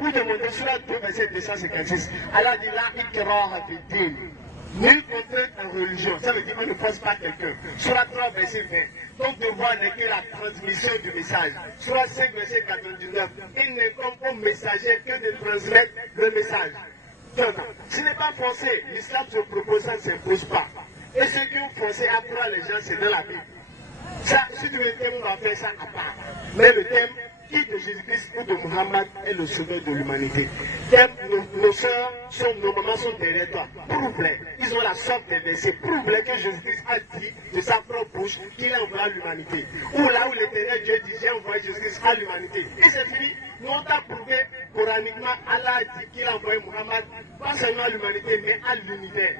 Vous demandez sur la 2, verset 256. Allah dit la ikraha fi din. Nul contrainte en religion. Ça veut dire qu'on ne force pas quelqu'un. Sur la 3, verset 20. Ton devoir n'est que la transmission du message. Sur la 5, verset 99. Il n'est comme messager que de transmettre le message. Ce n'est pas forcé. L'islam se propose, ça ne s'impose pas. Et ce qui est forcé à croire les gens, c'est dans la Bible. Ça, si tu veux, on va faire ça à part. Mais le thème qui de Jésus-Christ ou de Muhammad est le sauveur de l'humanité. Nos soeurs, nos mamans sont derrière toi. Prouve-les. Ils ont la sorte des versets. Prouve-les que Jésus-Christ a dit de sa propre bouche qu'il a envoyé à l'humanité. Ou là où l'éternel Dieu dit j'ai envoyé Jésus-Christ à l'humanité. Et c'est fini. Nous on t'a prouvé coraniquement, Allah a dit qu'il a envoyé Muhammad, pas seulement à l'humanité, mais à l'univers.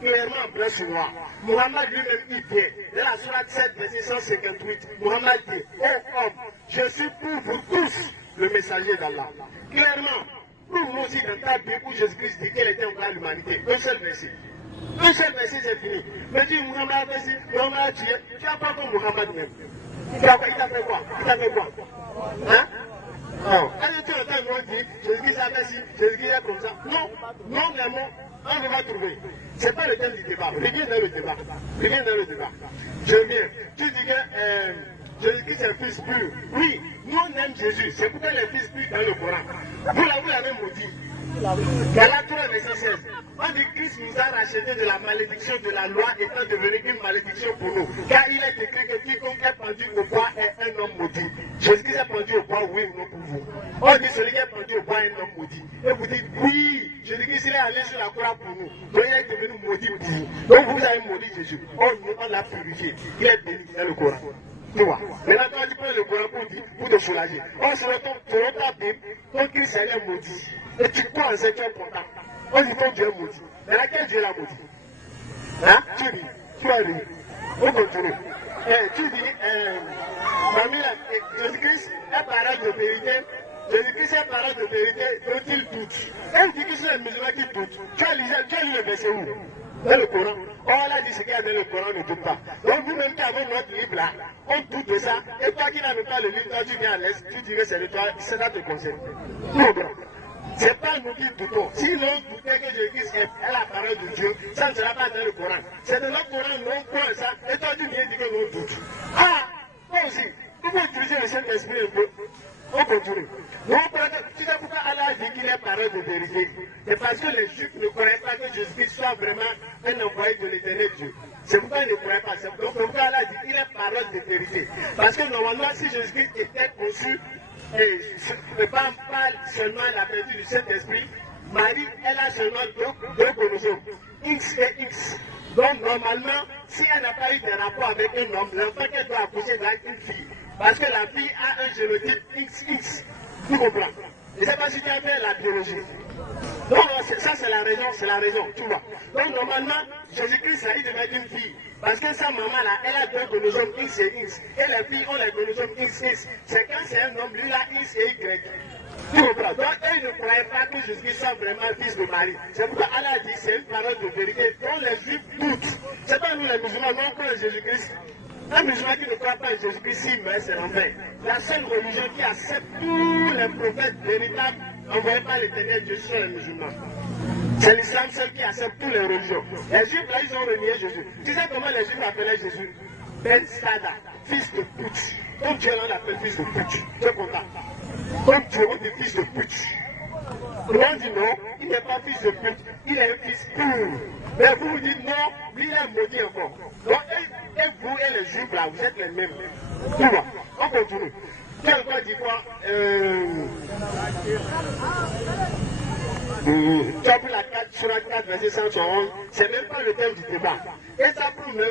Clairement en blanc sur noir. Muhammad lui-même il vient. Dans la sourate 7, verset 158, Muhammad dit, ô homme, je suis pour vous tous le messager d'Allah. Clairement, prouve-nous aussi dans ta Bible où Jésus-Christ dit qu'elle était envoyée à l'humanité. Un seul verset. Un seul verset, c'est fini. Mais dis, Muhammad a fait ci, Muhammad a tué. Tu n'as pas comme Muhammad même. Il t'a fait quoi? Il t'a fait quoi? Hein? Non. Allez, tu entends, ils vont dire, Jésus-Christ a fait ci, Jésus-Christ est comme ça. Non, non, vraiment. On ne va trouver. Ce n'est pas le thème du débat. Reviens dans le débat. Reviens dans le débat. Je viens. Tu dis que Jésus-Christ est le fils pur. Oui, nous on aime Jésus. C'est pourquoi il est fils pur dans le Coran. Vous l'avez maudit. Galates 3, verset 16. On dit que Christ nous a rachetés de la malédiction de la loi étant devenu une malédiction pour nous. Car il est écrit que quiconque est pendu au bois est un homme maudit. Jésus-Christ est pendu au bois, oui ou non pour vous? On dit celui qui est pendu au bois est un homme maudit. Et vous dites oui, Jésus-Christ il est allé sur la croix pour nous. Donc il est devenu maudit pour vous. Donc vous avez maudit Jésus. On l'a purifié. Il est béni dans le Coran. Tu vois. Maintenant, quand tu prends le Coran pour te soulager. On se retrouve dans ta Bible, ton Christ est maudit. Et tu crois en ce qui est important. On dit ton Dieu est maudit. Mais laquelle Dieu l'a maudit? Hein? Tu dis, tu vas dire. On continue. Tu dis, Jésus-Christ est parole de vérité. Jésus-Christ est parole de vérité dont il doute. Elle dit que c'est les musulmans qui doutent. Tu as lu le verset où? Dans le Coran. On a dit ce qu'il y a dans le Coran ne doute pas. Donc vous-même qui avez notre livre là, on doute de ça. Et toi qui n'avais pas le livre, toi tu viens à l'Est, tu dirais c'est de toi, cela te concerne. Ce n'est pas nous qui doutons. Si l'on doutait que Jésus-Christ est la parole de Dieu, ça ne sera pas dans le Coran. C'est dans notre Coran, non point ça. Et toi tu viens dire que l'on doute. Ah, toi aussi, il faut utiliser le Saint-Esprit un peu. On continue. Tu sais pourquoi Allah a dit qu'il est parole de vérité? C'est parce que les Juifs ne croyaient pas que Jésus-Christ soit vraiment un envoyé de l'éternel Dieu. C'est pourquoi ils ne croyaient pas. Donc pourquoi Allah a dit qu'il est parole de vérité? Parce que normalement, si Jésus-Christ était conçu, et pas seulement la vertu du Saint-Esprit, Marie, elle a seulement deux chromosomes, X et X. Donc normalement, si elle n'a pas eu de rapport avec un homme, l'enfant qu'elle doit accoucher doit être une fille. Parce que la fille a un génotype XX. Tu comprends? Je ne sais pas si tu as fait la biologie. Donc ça c'est la raison, tu vois. Donc normalement, Jésus-Christ a eu de mettre une fille. Parce que sa maman là, elle a deux chromosomes X et X. Et les filles ont les chromosomes XX. C'est quand c'est un homme, lui là, X et Y. Tu comprends? Donc eux ne croyaient pas que Jésus-Christ soit vraiment le fils de Marie. C'est pourquoi Allah a dit c'est une parole de vérité dont les Juifs doutent. C'est pas nous les musulmans, non, croient en Jésus-Christ. Un musulman qui ne croit pas en Jésus-Christ, s'il meurt, c'est l'enfer. La seule religion qui accepte tous les prophètes véritables envoyés par l'éternel Dieu sont les musulmans. C'est l'islam seul qui accepte toutes les religions. Les Juifs, là, ils ont renié Jésus. Tu sais comment les Juifs appelaient Jésus? Ben Sada, fils de pute. Comme Dieu, là, on l'appelle fils de pute. Tu es content? Comme Dieu, on dit fils de pute. On dit non, il n'est pas fils de pute, il est un fils pur. Mais vous vous dites non, lui il est maudit encore. Donc, et vous et les Juifs là, vous êtes les mêmes. Tu vois, on continue. Tu as encore dit quoi? Tu as pris la 4 sur la 4, verset 111, c'est même pas le thème du débat. Et ça prouve même,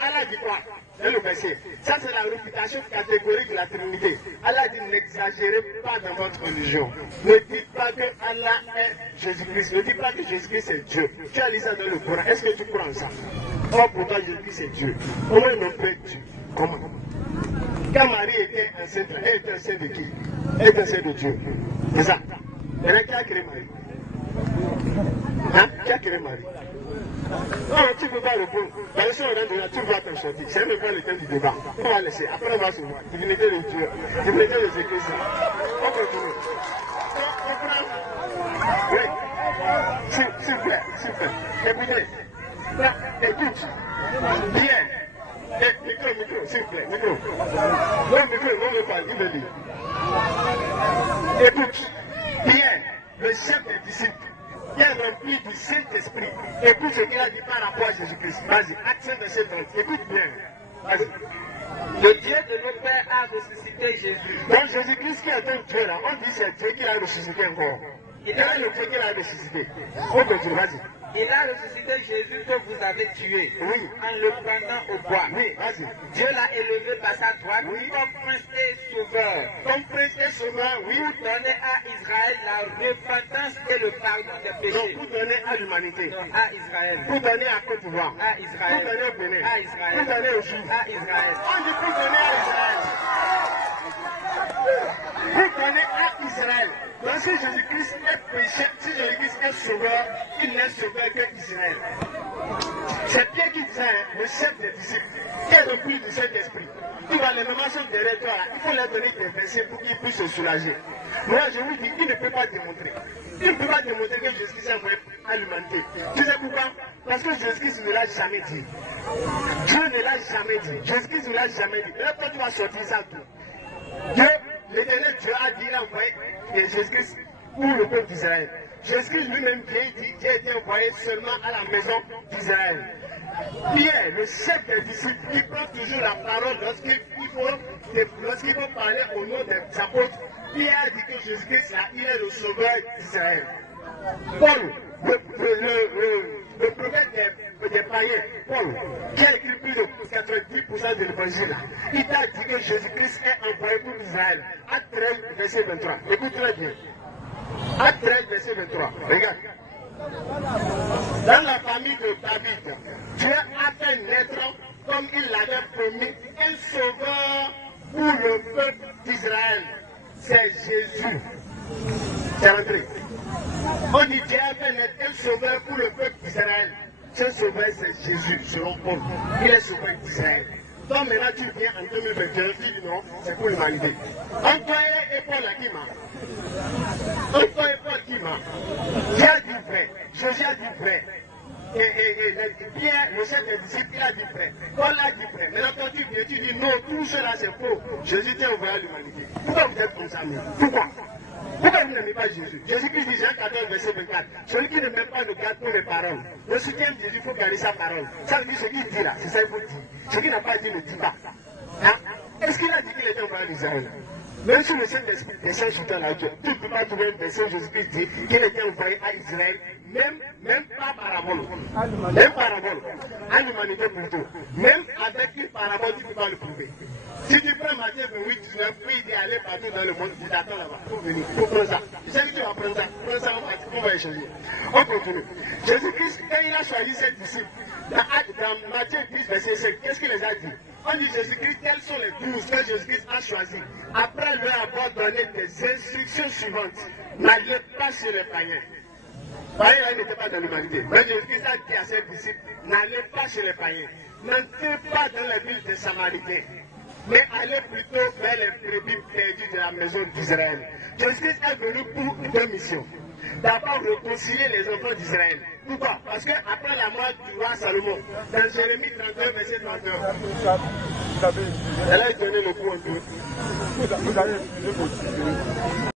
Allah dit quoi? Dans le verset. Ça c'est la réputation catégorique de la Trinité. Allah dit n'exagérez pas dans votre religion. Ne dites pas que Allah est Jésus-Christ. Ne dites pas que Jésus-Christ est Dieu. Tu as lu ça dans le Coran. Est-ce que tu crois en ça? Oh pour toi Jésus-Christ c'est Dieu. Comment il peut être Dieu? Comment? Quand Marie était enceinte, elle était enceinte de qui? Elle était enceinte de Dieu. C'est ça. Et là, qui a créé Marie? Hein? Qui a créé Marie? Non, tu ne peux pas répondre. Dans le son de tu vas t'en sortir. C'est même pas le thème du débat. On va laisser. Après, on va se voir. Divinité de Dieu. Divinité de Jésus-Christ. On continue. Oui. S'il vous plaît, s'il vous plaît. Écoutez. Écoute. Bien. Micro, s'il vous plaît. Micro. Non, micro, non, ne parle, il me dit. Écoute. Bien. Le chef des disciples, qui est rempli du Saint-Esprit, écoute ce qu'il a dit par rapport à Jésus-Christ. Vas-y, Acte 5, verset 30. Écoute bien. Vas-y. Le Dieu de notre Père a ressuscité Jésus. Donc Jésus-Christ qui est un Dieu là, on dit c'est Dieu qui l'a ressuscité encore. Quel est le Dieu qui l'a ressuscité? On continue, vas-y. Il a ressuscité Jésus que vous avez tué. Oui. En le prenant au bois. Oui, vas-y. Dieu l'a élevé par sa droite comme prince et sauveur. Comme prince et sauveur, oui. Pour donner à Israël la repentance et le pardon des péchés. Donc pour donner à l'humanité. À Israël. Pour donner à Côte d'Ivoire. À Israël. Pour donner au Bénin. À Israël. Pour donner aux Juifs. À Israël. On dit pour donner à Israël. Pour donner à Israël. Donc si Jésus-Christ est péché, si Jésus-Christ est sauveur, il n'est sauveur que Israël. C'est Pierre qui disait, le chef des disciples, qui est rempli du Saint-Esprit. Il va les nommer sur derrière toi, il faut leur donner des versets pour qu'ils puissent se soulager. Moi, je vous dis, il ne peut pas démontrer. Il ne peut pas démontrer que Jésus-Christ est envoyé à l'humanité. Tu sais pourquoi? Parce que Jésus-Christ ne l'a jamais dit. Dieu ne l'a jamais dit. Jésus-Christ ne l'a jamais dit. Et là, toi, tu vas sortir ça tout. Dieu, l'éternel Dieu a dit, il a envoyé Jésus-Christ pour le peuple d'Israël. Jésus-Christ lui-même dit qu'il a été envoyé seulement à la maison d'Israël. Pierre, le chef des disciples, il prend toujours la parole lorsqu'il faut parler au nom des apôtres. Pierre a dit que Jésus-Christ, là, il est le sauveur d'Israël. Paul, le prophète des païens, Paul, qui a écrit plus de 90% de l'évangile, il t'a dit que Jésus-Christ est envoyé pour Israël. Acte 13, verset 23. Écoute très bien. Acte 13, verset 23. Regarde. Dans la famille de David, Dieu a fait naître, comme il l'avait promis, un sauveur pour le peuple d'Israël. C'est Jésus. C'est rentré. On dit Dieu a fait naître un sauveur pour le peuple d'Israël. Ce sauveur, c'est Jésus, selon Paul. Il est sauveur d'Israël. Donc maintenant, tu viens en 2021, tu dis non, c'est pour l'humanité. Entre toi et Paul, qui m'a. Entre toi et Paul, qui m'a. Dieu a dit vrai. Jésus a dit vrai. Et Pierre, le chef des disciples, il a dit vrai. Paul a dit vrai. Maintenant, quand tu viens, tu dis non, tout cela c'est faux. Jésus t'a envoyé à l'humanité. Pourquoi vous êtes comme ça, nous? Pourquoi? Pourquoi vous n'aimez pas Jésus? Jésus-Christ dit Jean 14, verset 24. Celui qui ne m'aime pas ne garde pas les paroles. Le soutien de Jésus, il faut garder sa parole. Ça veut dire ce qu'il dit là, c'est ça qu'il faut dire. Ce qu'il n'a pas dit ne dit pas. Hein? Est-ce qu'il a dit qu'il était envoyé en Israël? Même sur le ciel des saints chutants là, tu ne peux pas trouver un verset où Jésus-Christ dit qu'il était envoyé à Israël, même pas parabole. Même parabole. À l'humanité plutôt. Même avec une parabole, tu ne peux pas le prouver. Si tu prends Matthieu 28, 19, puis il dit aller partout dans le monde, il t'attend là-bas. Pour venir, pour prendre ça. Tu sais que tu vas prendre ça. Prends ça, on va échanger. On continue. Jésus-Christ, quand il a choisi ses disciples, dans Matthieu 10, verset 5, qu'est-ce qu'il les a dit? On dit Jésus-Christ, quels sont les 12 que Jésus-Christ a choisis? Après leur avoir donné des instructions suivantes, n'allez pas sur les païens. Païens, ils n'étaient pas dans l'humanité. Mais Jésus-Christ a dit à ses disciples, n'allez pas chez les païens. N'entrez pas dans les villes des Samaritains. Mais allez plutôt vers les brebis perdues de la maison d'Israël. Jésus-Christ est venu pour deux missions. D'abord, réconcilier les enfants d'Israël. Pourquoi? Parce qu'après la mort du roi Salomon, dans Jérémie 32, verset 39, elle a donné le coup en deux.